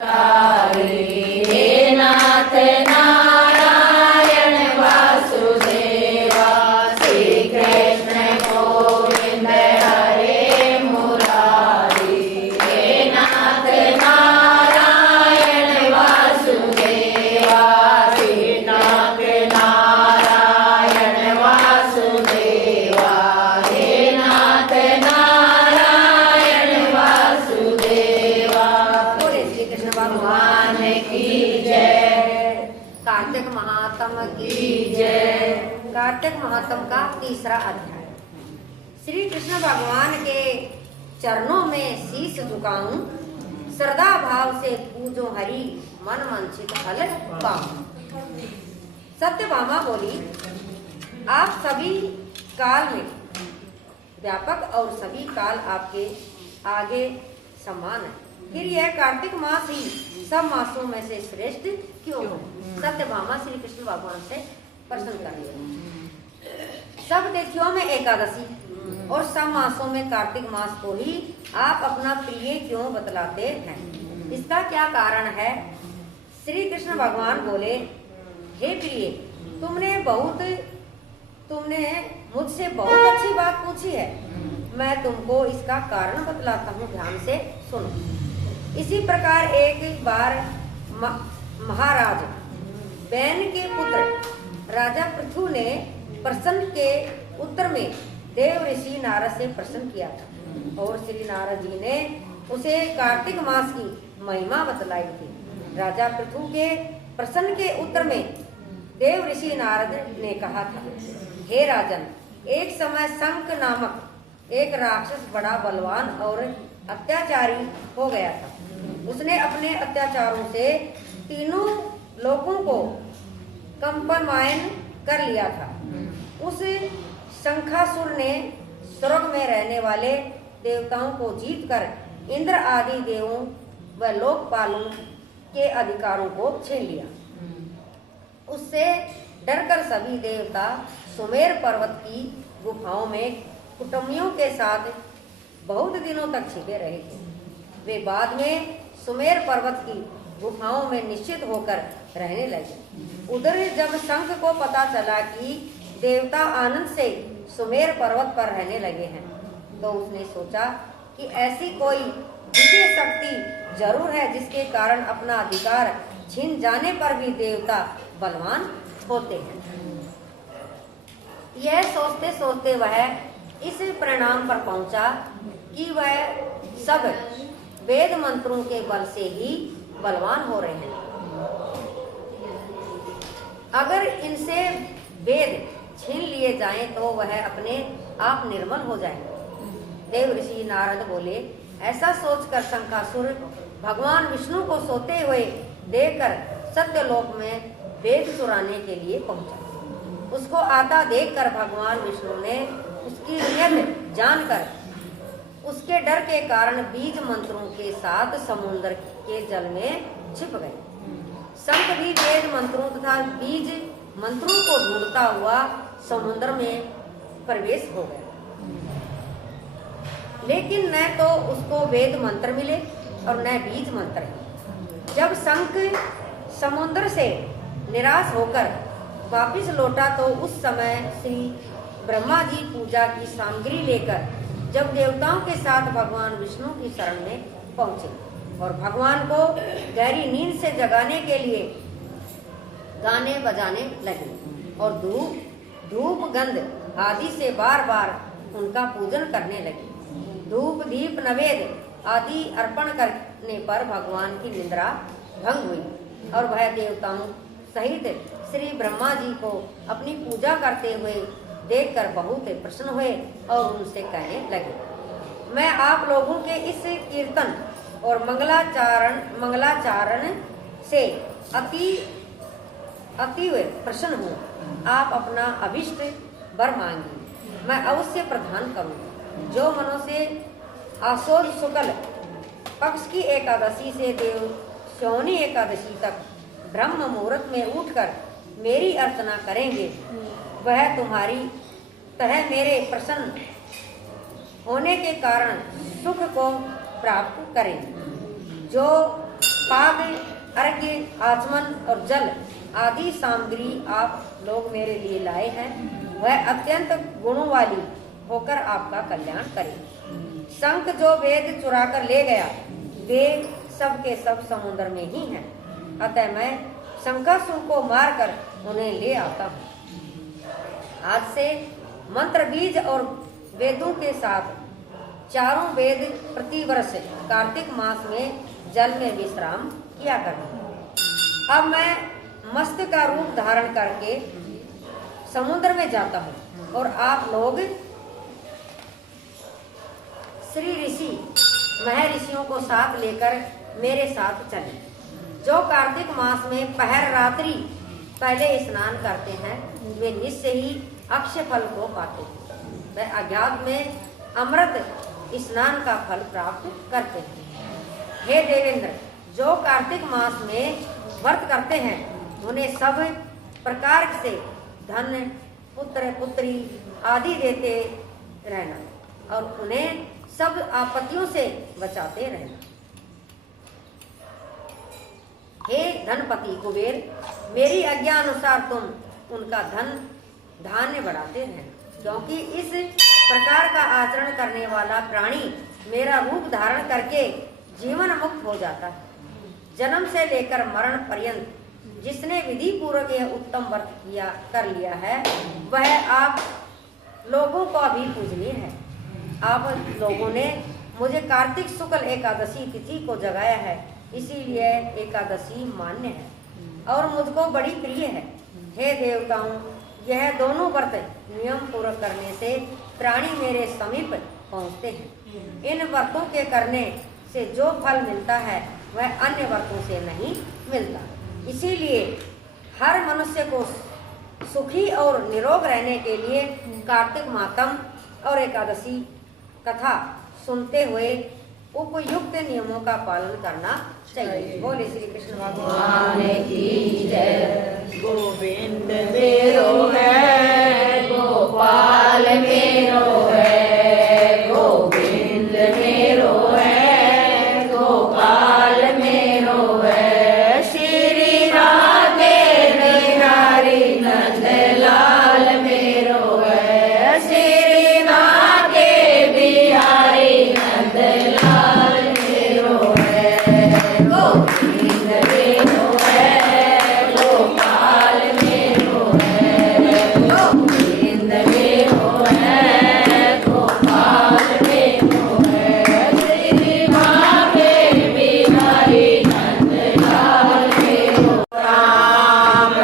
हे नाथ नारायण वासुदेवा, श्री कृष्ण गोविंद हरे मुरारी। हे नाथ नारायण वासुदेवा, श्री नाथ नारायण वासुदेवा, हे नाथ नारायण वासुदेवा। बोले श्री कृष्ण भगवान की जय। कार्तिक महात्म की जय। कार्तिक महात्म का तीसरा अध्याय। श्री कृष्ण भगवान के चरणों में शीश झुकाऊं, श्रद्धा भाव से पूजो हरि, मन वांछित फल पाऊं। सत्यभामा बोली, आप सभी काल में व्यापक और सभी काल आपके आगे समान है, फिर यह कार्तिक मास ही सब मासों में से श्रेष्ठ क्यों हो? सत्यभामा श्री कृष्ण भगवान से प्रश्न कर लिया। सब तिथियों में एकादशी और सब मासों में कार्तिक मास को ही आप अपना प्रिय क्यों बतलाते हैं? इसका क्या कारण है? श्री कृष्ण भगवान बोले, हे प्रिय, तुमने मुझसे बहुत अच्छी बात पूछी है। मैं तुमको इसका कारण बतलाता हूँ, ध्यान से सुनो। इसी प्रकार एक बार महाराज बैन के पुत्र राजा पृथु ने प्रश्न के उत्तर में देव ऋषि नारद से प्रश्न किया था और श्री नारद जी ने उसे कार्तिक मास की महिमा बतलाई थी। राजा पृथु के प्रश्न के उत्तर में देव ऋषि नारद ने कहा था, हे राजन, एक समय शंख नामक एक राक्षस बड़ा बलवान और अत्याचारी हो गया था। उसने अपने अत्याचारों से तीनों लोगों को कंपमायन कर लिया था। उस शंखासुर ने स्वर्ग में रहने वाले देवताओं को जीतकर इंद्र आदि देवों व लोकपालों के अधिकारों को छीन लिया। उससे डरकर सभी देवता सुमेर पर्वत की गुफाओं में कुटुंबियों के साथ बहुत दिनों तक छिपे रहे थे। वे बाद में सुमेर पर्वत की गुफाओं में निश्चित होकर रहने लगे। उधर जब शंख को पता चला कि देवता आनंद से सुमेर पर्वत पर रहने लगे हैं, तो उसने सोचा कि ऐसी कोई विशेष शक्ति जरूर है जिसके कारण अपना अधिकार छीन जाने पर भी देवता बलवान होते हैं। यह सोचते सोचते वह इस परिणाम पर पहुंचा कि वह सब वेद मंत्रों के बल से ही बलवान हो रहे हैं। अगर इनसे वेद छीन लिए जाएं तो वह अपने आप निर्मल हो जाएंगे। देव ऋषि नारद बोले, ऐसा सोचकर शंखासुर भगवान विष्णु को सोते हुए देखकर सत्यलोक में वेद चुराने के लिए पहुंचा। उसको आता देखकर भगवान विष्णु ने उसकी नियत जानकर उसके डर के कारण बीज मंत्रों के साथ समुद्र के जल में छिप गए। शंख भी वेद मंत्रों तथा बीज मंत्रों को ढूंढता हुआ समुद्र में प्रवेश हो गया, लेकिन न तो उसको वेद मंत्र मिले और न बीज मंत्र। जब शंख समुद्र से निराश होकर वापिस लौटा तो उस समय श्री ब्रह्मा जी पूजा की सामग्री लेकर जब देवताओं के साथ भगवान विष्णु की शरण में पहुंचे और भगवान को गहरी नींद से जगाने के लिए गाने बजाने लगे और धूप गंध आदि से बार बार उनका पूजन करने लगे। धूप दीप नवेद आदि अर्पण करने पर भगवान की निद्रा भंग हुई और वह देवताओं सहित श्री ब्रह्मा जी को अपनी पूजा करते हुए देखकर बहुत प्रसन्न हुए और उनसे कहने लगे, मैं आप लोगों के इस कीर्तन और मंगलाचारण से अति प्रसन्न हूँ। आप अपना अभिष्ट वर मांगिए, मैं अवश्य प्रदान करूँगा। जो मनुष्य आषाढ़ शुक्ल पक्ष की एकादशी से देव श्योनी एकादशी तक ब्रह्म मुहूर्त में उठकर मेरी अर्चना करेंगे, वह तुम्हारी तरह मेरे प्रसन्न होने के कारण सुख को प्राप्त करें। जो पाद, अर्घ्य, आचमन और जल आदि सामग्री आप लोग मेरे लिए लाए हैं, वह अत्यंत गुणों वाली होकर आपका कल्याण करे। शंख जो वेद चुरा कर ले गया, वे सब के सब समुद्र में ही हैं, अतः मैं शंखासुर को मारकर उन्हें ले आता हूँ। आज से मंत्र बीज और वेदों के साथ चारों वेद प्रतिवर्ष कार्तिक मास में जल में विश्राम किया करते। अब मैं मस्त का रूप धारण करके समुद्र में जाता हूँ और आप लोग श्री ऋषि महर्षियों को साथ लेकर मेरे साथ चलें। जो कार्तिक मास में पहर रात्रि पहले स्नान करते हैं, वे निश्चय ही अक्षय फल को पाते हैं। वे अज्ञात में अमृत स्नान का फल प्राप्त करते हैं। हे देवेंद्र, जो कार्तिक मास में व्रत करते हैं, उन्हें सब प्रकार से धन, पुत्र, पुत्री आदि देते रहना और उन्हें सब आपत्तियों से बचाते रहना। हे धनपति कुबेर, मेरी आज्ञा अनुसार तुम उनका धन धान्य बढ़ाते रहना, क्योंकि इस प्रकार का आचरण करने वाला प्राणी मेरा रूप धारण करके जीवन मुक्त हो जाता है। जन्म से लेकर मरण पर्यंत जिसने विधि पूर्वक यह उत्तम व्रत कर लिया है, वह आप लोगों को भी पूजनीय है। आप लोगों ने मुझे कार्तिक शुक्ल एकादशी तिथि को जगाया है, इसीलिए एकादशी मान्य है और मुझको बड़ी प्रिय है। हे देवताओं, यह दोनों व्रत नियम पूर्वक करने से प्राणी मेरे समीप पहुँचते हैं। इन व्रतों के करने से जो फल मिलता है, वह अन्य व्रतों से नहीं मिलता। इसीलिए हर मनुष्य को सुखी और निरोग रहने के लिए कार्तिक मातम और एकादशी कथा सुनते हुए उपयुक्त नियमों का पालन करना चाहिए। बोले श्री कृष्ण भगवान की जय। गोविंद मेरो है, गोपाल मेरो है, गोविंद मेरो है, गोपाल मेरो है। श्री राधे बिहारी नंदलाल मेरो है, श्री राधे बिहारी नंदलाल मेरो है। गोविंद मेरो है, गोपाल मेरो है, गोविंद मेरो है, गोपाल मेरो है। श्री राधे बिहारी नंदलाल मेरो। राम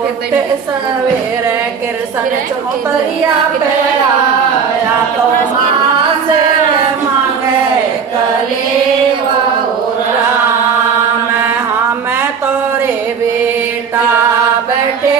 उठते सवेरे कृष्ण चौतरिया पे आया, तो माँ से मांगे कलेवा। राम हमें तोरे बेटा बैठे